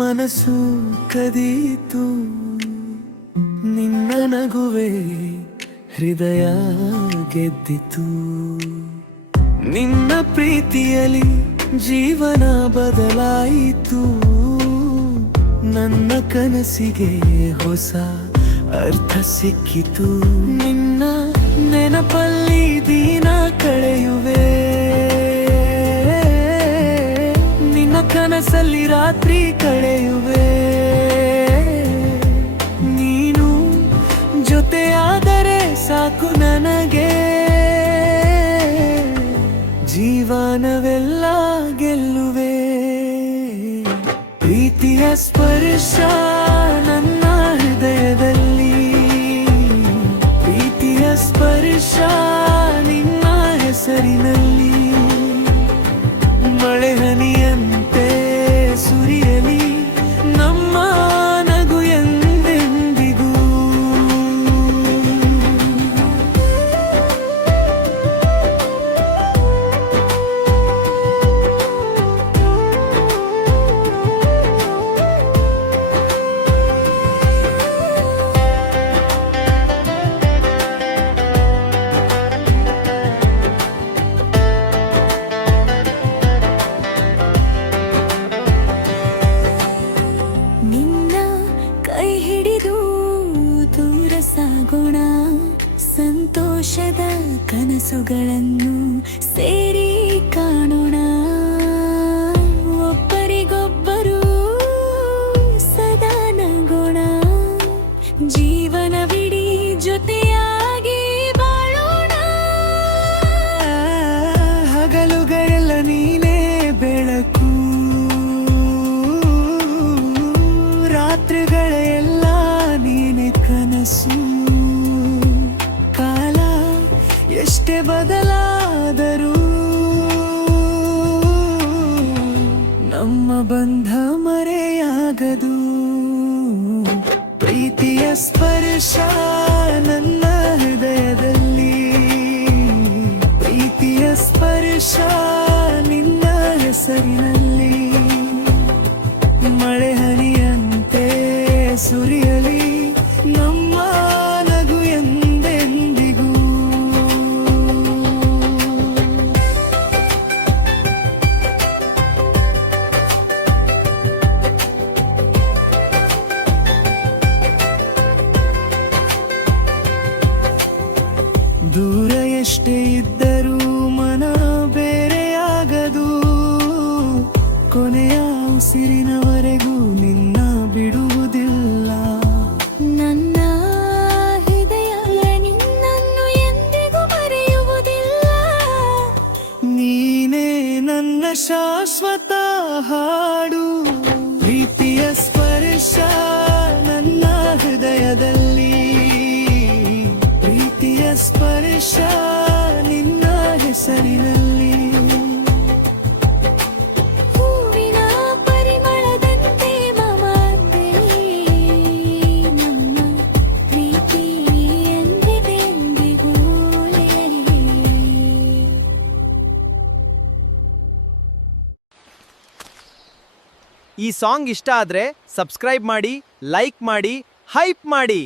ಮನಸ್ಸು ಕದೀತು ನಿನ್ನ ನಗುವೆ ಹೃದಯ ಗೆದ್ದಿತು ನಿನ್ನ ಪ್ರೀತಿಯಲ್ಲಿ ಜೀವನ ಬದಲಾಯಿತು ನನ್ನ ಕನಸಿಗೆ ಹೊಸ ಅರ್ಥ ಸಿಕ್ಕಿತು ನಿನ್ನ ನೆನಪಲ್ಲಿ ದಿನ ಕಳೆಯುವೆ ನಿನ್ನ ಕನಸಲ್ಲಿ ರಾತ್ರಿ ಕಳೆಯುವೆ ನೀನು ಜೊತೆಯಾದರೆ ಸಾಕು ನನಗೆ ಜೀವನವೆಲ್ಲ ಗೆಲ್ಲುವೆ ಪ್ರೀತಿಯ ಸ್ಪರ್ಶ ನನ್ನ ಹೃದಯದಲ್ಲಿ ಪ್ರೀತಿಯ ಸ್ಪರ್ಶ ನಿನ್ನ ಹೆಸರಿನಲ್ಲಿ ಮಳೆ ಹನಿಯಂತೆ ಸುರಿಯಲಿ ನಮ್ಮ ನಗು ಎಂದೆಂದಿಗೂ ಸಾಗೋಣ ಸಂತೋಷದ ಕನಸುಗಳನ್ನು ಸೇರಿ ಕಾಣೋಣ ಒಬ್ಬರಿಗೊಬ್ಬರು ಸದಾ ನಗೋಣ ಜೀವನವಿಡೀ ಜೊತೆಯಾಗಿ ಬಾಳೋಣ ಹಗಲುಗಳೆಲ್ಲ ನೀನೇ ಬೆಳಕು ರಾತ್ರಿಗಳೆಲ್ಲ ನೀನೆ ಕನಸು ಕಾಲ ಎಷ್ಟೇ ಬದಲಾದರೂ ನಮ್ಮ ಬಂಧ ಮರೆಯಾಗದು ಪ್ರೀತಿಯ ಸ್ಪರ್ಶ ನನ್ನ ಹೃದಯದಲ್ಲಿ ಪ್ರೀತಿಯ ಸ್ಪರ್ಶ ನಿನ್ನ ಹೆಸರಿನಲ್ಲಿ ಮಳೆ ಹನಿಯಂತೆ ಸುರಿಯಲಿ ನಮ್ಮ ನಗು ಎಂದೆಂದಿಗೂ ದೂರ ಎಷ್ಟೇ ಇದ್ದರೂ ಮನ ಬೇರೆಯಾಗದು ಕೊನೆಯ ಉಸಿರಿನವರೆಗೂ ನಿನ್ನ ಬಿಡುವುದಿಲ್ಲ ನನ್ನ ಹೃದಯ ನಿನ್ನನ್ನು ಎಂದಿಗೂ ಮರೆಯುವುದಿಲ್ಲ ನೀನೇ ನನ್ನ ಶಾಶ್ವತ ಹಾಡು ಪ್ರೀತಿಯ ಸ್ಪರ್ಶ ನನ್ನ ಹೃದಯದಲ್ಲಿ ಪ್ರೀತಿಯ ಸ್ಪರ್ಶ ನಿನ್ನ ಹೆಸರಿನಲ್ಲಿ ಈ ಸಾಂಗ್ ಇಷ್ಟ ಆದ್ರೆ ಸಬ್ಸ್ಕ್ರೈಬ್ ಮಾಡಿ, ಲೈಕ್ ಮಾಡಿ, ಹೈಪ್ ಮಾಡಿ.